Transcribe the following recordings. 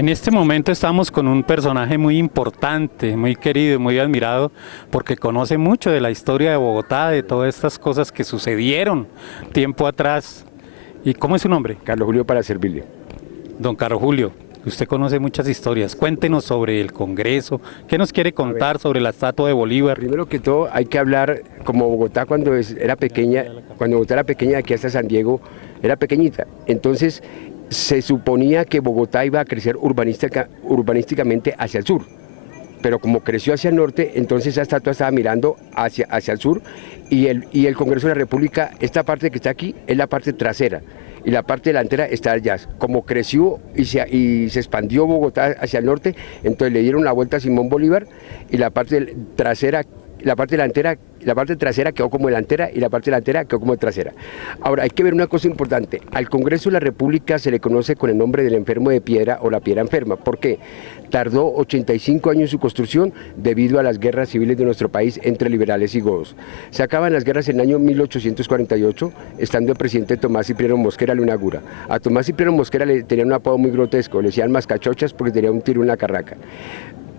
En este momento estamos con un personaje muy importante, muy querido, muy admirado, porque conoce mucho de la historia de Bogotá, de todas estas cosas que sucedieron tiempo atrás. ¿Y cómo es su nombre? Carlos Julio, para servirle. Don Carlos Julio, usted conoce muchas historias. Cuéntenos sobre el Congreso. ¿Qué nos quiere contar sobre la estatua de Bolívar? Primero que todo hay que hablar como Bogotá cuando era pequeña, cuando Bogotá era pequeña, aquí hasta San Diego era pequeñita. Entonces se suponía que Bogotá iba a crecer urbanísticamente hacia el sur. Pero como creció hacia el norte, entonces esa estatua estaba mirando hacia el sur y el Congreso de la República, esta parte que está aquí, es la parte trasera y la parte delantera está allá. Como creció y se expandió Bogotá hacia el norte, entonces le dieron la vuelta a Simón Bolívar y la parte trasera, la parte trasera quedó como delantera y la parte delantera quedó como trasera. Ahora hay que ver una cosa importante, al Congreso de la República se le conoce con el nombre del enfermo de piedra o la piedra enferma. ¿Por qué? Tardó 85 años en su construcción debido a las guerras civiles de nuestro país entre liberales y godos. Se acaban las guerras en el año 1848, estando el presidente Tomás Cipriano Mosquera lo inaugura. A Tomás Cipriano Mosquera le tenían un apodo muy grotesco, le decían mascachochas porque tenía un tiro en la carraca.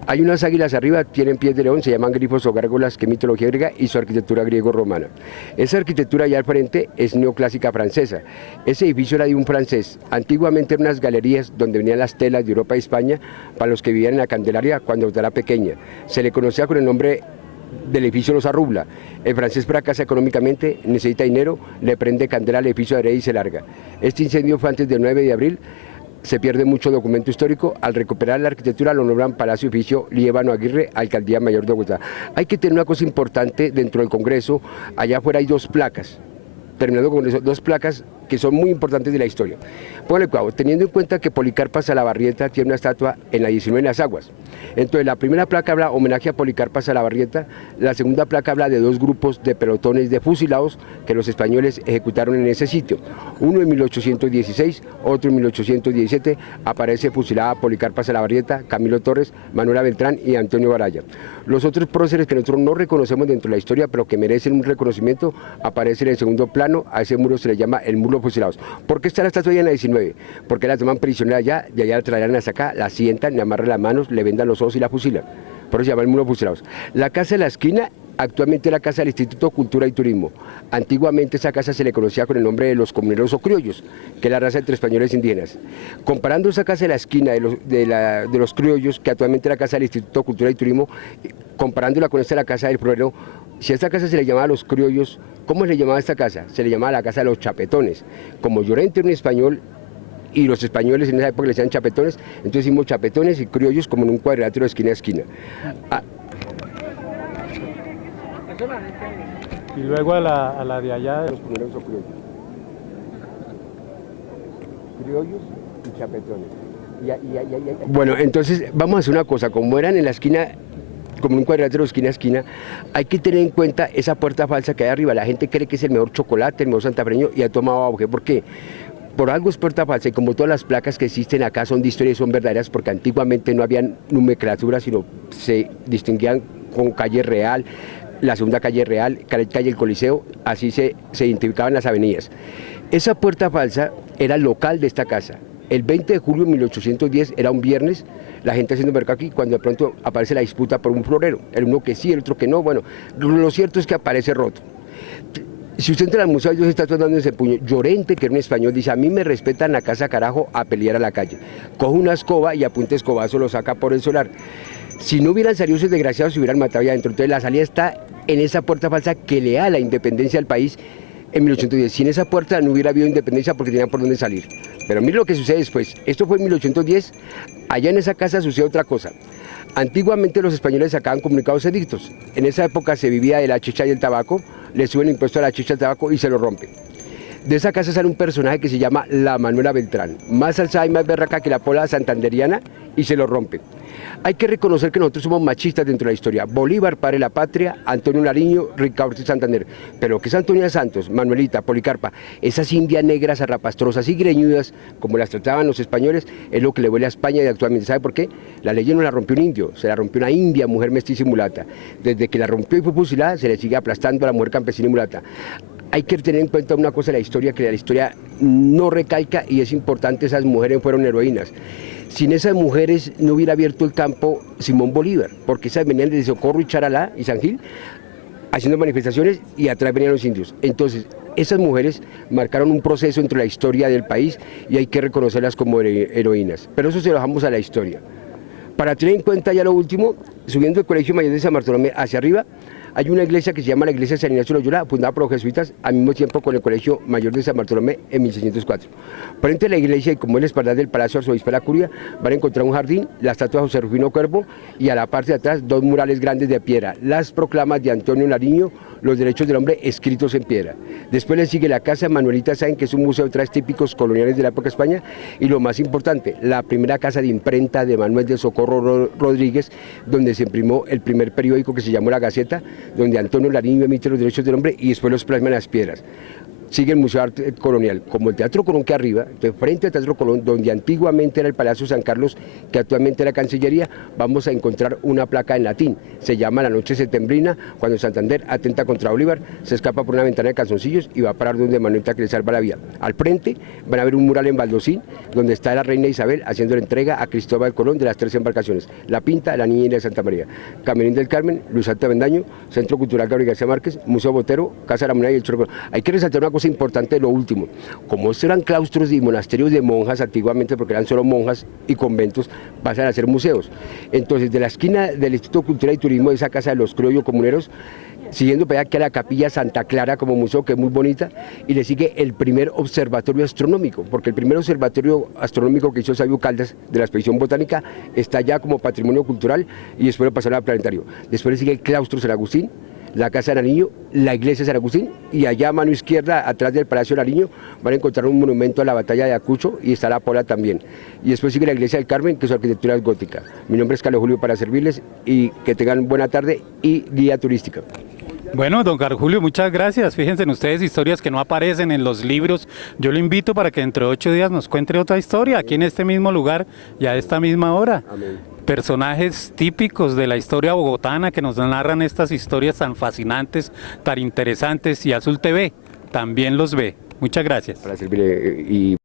Hay unas águilas arriba, tienen pies de león, se llaman grifos o gárgolas, que es mitología griega, y su arquitectura griego-romana. Esa arquitectura allá al frente es neoclásica francesa. Ese edificio era de un francés. Antiguamente eran unas galerías donde venían las telas de Europa y España para los que vivían en la Candelaria cuando era pequeña. Se le conocía con el nombre del edificio Los Arrubla. El francés fracasa económicamente, necesita dinero, le prende candela al edificio de Heredia y se larga. Este incendio fue antes del 9 de abril. Se pierde mucho documento histórico. Al recuperar la arquitectura lo nombran Palacio Oficio Líbano Aguirre, Alcaldía Mayor de Bogotá. Hay que tener una cosa importante dentro del Congreso. Allá afuera hay dos placas, terminando con eso, dos placas que son muy importantes de la historia. Póngale cuidado, teniendo en cuenta que Policarpa Salabarrieta tiene una estatua en la 19 en las aguas. Entonces la primera placa habla homenaje a Policarpa Salabarrieta, la segunda placa habla de dos grupos de pelotones de fusilados que los españoles ejecutaron en ese sitio. Uno en 1816, otro en 1817, aparece fusilada Policarpa Salabarrieta, Camilo Torres, Manuela Beltrán y Antonio Baraya. Los otros próceres que nosotros no reconocemos dentro de la historia, pero que merecen un reconocimiento, aparecen en el segundo plano. A ese muro se le llama el muro fusilados. ¿Por qué está la estatua allá en la 19? Porque la toman prisionera allá, de allá la traerán hasta acá, la sientan, le amarran las manos, le vendan los ojos y la fusilan. Por eso se llama el muro fusilados. La casa de la esquina, actualmente es la casa del Instituto de Cultura y Turismo. Antiguamente esa casa se le conocía con el nombre de los comuneros o criollos, que es la raza entre españoles e indígenas. Comparando esa casa de la esquina de los criollos, que actualmente es la casa del Instituto de Cultura y Turismo, comparándola con esta la casa del florero, si a esta casa se le llamaba a los criollos, ¿cómo se le llamaba a esta casa? Se le llamaba la casa de los chapetones. Como Llorente era un español y los españoles en esa época le decían chapetones, entonces hicimos chapetones y criollos como en un cuadrilátero de esquina a esquina. Y luego a la de allá. Los comuneros o criollos. Criollos y chapetones. Bueno, entonces vamos a hacer una cosa, como eran en la esquina, como en un cuadrilátero esquina a esquina, hay que tener en cuenta esa puerta falsa que hay arriba. La gente cree que es el mejor chocolate, el mejor santafreño y ha tomado auge. ¿Por qué? Por algo es puerta falsa y como todas las placas que existen acá son de historia y son verdaderas porque antiguamente no habían nomenclatura, sino se distinguían con calle real, la segunda calle real, calle El Coliseo, así se identificaban las avenidas. Esa puerta falsa era el local de esta casa. El 20 de julio de 1810 era un viernes, la gente haciendo mercado aquí, cuando de pronto aparece la disputa por un florero. El uno que sí, el otro que no. Bueno, lo cierto es que aparece roto. Si usted entra al museo, hay dos estatuas dando ese puño. Llorente, que era un español, dice: a mí me respetan la casa, carajo, a pelear a la calle. Coge una escoba y apunta escobazo, lo saca por el solar. Si no hubieran salido esos desgraciados, se hubieran matado ya adentro. Entonces la salida está en esa puerta falsa que le da la independencia al país en 1810. Sin esa puerta no hubiera habido independencia porque tenían por dónde salir. Pero mire lo que sucede después. Esto fue en 1810. Allá en esa casa sucede otra cosa. Antiguamente los españoles sacaban comunicados edictos. En esa época se vivía de la chicha y el tabaco, le suben el impuesto a la chicha y al tabaco y se lo rompen. De esa casa sale un personaje que se llama la Manuela Beltrán, más alzada y más berraca que la pola santanderiana, y se lo rompe. Hay que reconocer que nosotros somos machistas dentro de la historia. Bolívar, padre de la patria, Antonio Nariño, Ricaurte y Santander. Pero que es Antonia Santos, Manuelita, Policarpa, esas indias negras zarrapastrosas y greñudas, como las trataban los españoles, es lo que le huele a España y actualmente. ¿Sabe por qué? La ley no la rompió un indio, se la rompió una india, mujer mestiza y mulata. Desde que la rompió y fue fusilada, se le sigue aplastando a la mujer campesina y mulata. hay que tener en cuenta una cosa de la historia, que la historia no recalca, y es importante, esas mujeres fueron heroínas. Sin esas mujeres no hubiera abierto el campo Simón Bolívar, porque esas venían de Socorro y Charalá y San Gil haciendo manifestaciones, y atrás venían los indios. Entonces, esas mujeres marcaron un proceso entre la historia del país y hay que reconocerlas como heroínas. Pero eso se lo dejamos a la historia. Para tener en cuenta ya lo último, subiendo el Colegio Mayor de San Bartolomé hacia arriba, hay una iglesia que se llama la iglesia de San Ignacio de Loyola, fundada por los jesuitas, al mismo tiempo con el Colegio Mayor de San Bartolomé en 1604. Frente a la iglesia, y como es el espaldar del Palacio Arzobispo de la Curia, van a encontrar un jardín, la estatua de José Rufino Cuervo, y a la parte de atrás 2 murales grandes de piedra, las proclamas de Antonio Nariño, los derechos del hombre escritos en piedra. Después le sigue la casa Manuelita Sáenz, que es un museo de trajes típicos coloniales de la época de España, y lo más importante, la primera casa de imprenta de Manuel de Socorro Rodríguez, donde se imprimió el primer periódico, que se llamó La Gaceta, donde Antonio Nariño emite los derechos del hombre y después los plasma en las piedras. Sigue el Museo de Arte Colonial, como el Teatro Colón que arriba, de frente al Teatro Colón, donde antiguamente era el Palacio San Carlos, que actualmente era Cancillería, vamos a encontrar una placa en latín. Se llama La Noche Septembrina, cuando Santander atenta contra Bolívar, se escapa por una ventana de calzoncillos y va a parar donde Manuelita, que le salva la vida. Al frente van a ver un mural en baldosín, donde está la reina Isabel haciendo la entrega a Cristóbal Colón de las 3 embarcaciones, La Pinta, La Niña y la Santa María. Camerín del Carmen, Luis Alta Bendaño, Centro Cultural Gabriel García Márquez, Museo Botero, Casa de la Moneda y el Chorro. Hay que resaltar una cosa importante de lo último. Como estos eran claustros y monasterios de monjas antiguamente, porque eran solo monjas y conventos, pasan a ser museos. Entonces, de la esquina del Instituto Cultural y Turismo, de esa casa de los criollos comuneros, siguiendo para allá que la Capilla Santa Clara como museo, que es muy bonita, y le sigue el primer observatorio astronómico, porque el primer observatorio astronómico que hizo Sabio Caldas de la expedición botánica está ya como patrimonio cultural, y después lo pasaron al planetario. Después le sigue el claustro San Agustín, la Casa de Nariño, la Iglesia de San Agustín, y allá a mano izquierda, atrás del Palacio de Nariño, van a encontrar un monumento a la batalla de Ayacucho, y está la Pola también. Y después sigue la Iglesia del Carmen, que su arquitectura es gótica. Mi nombre es Carlos Julio, para servirles, y que tengan buena tarde y guía turística. Bueno, don Carlos Julio, muchas gracias. Fíjense en ustedes, historias que no aparecen en los libros. Yo lo invito para que dentro de 8 días nos cuente otra historia aquí en este mismo lugar y a esta misma hora. Amén. Personajes típicos de la historia bogotana que nos narran estas historias tan fascinantes, tan interesantes, y Azul TV también los ve. Muchas gracias. Para servirle y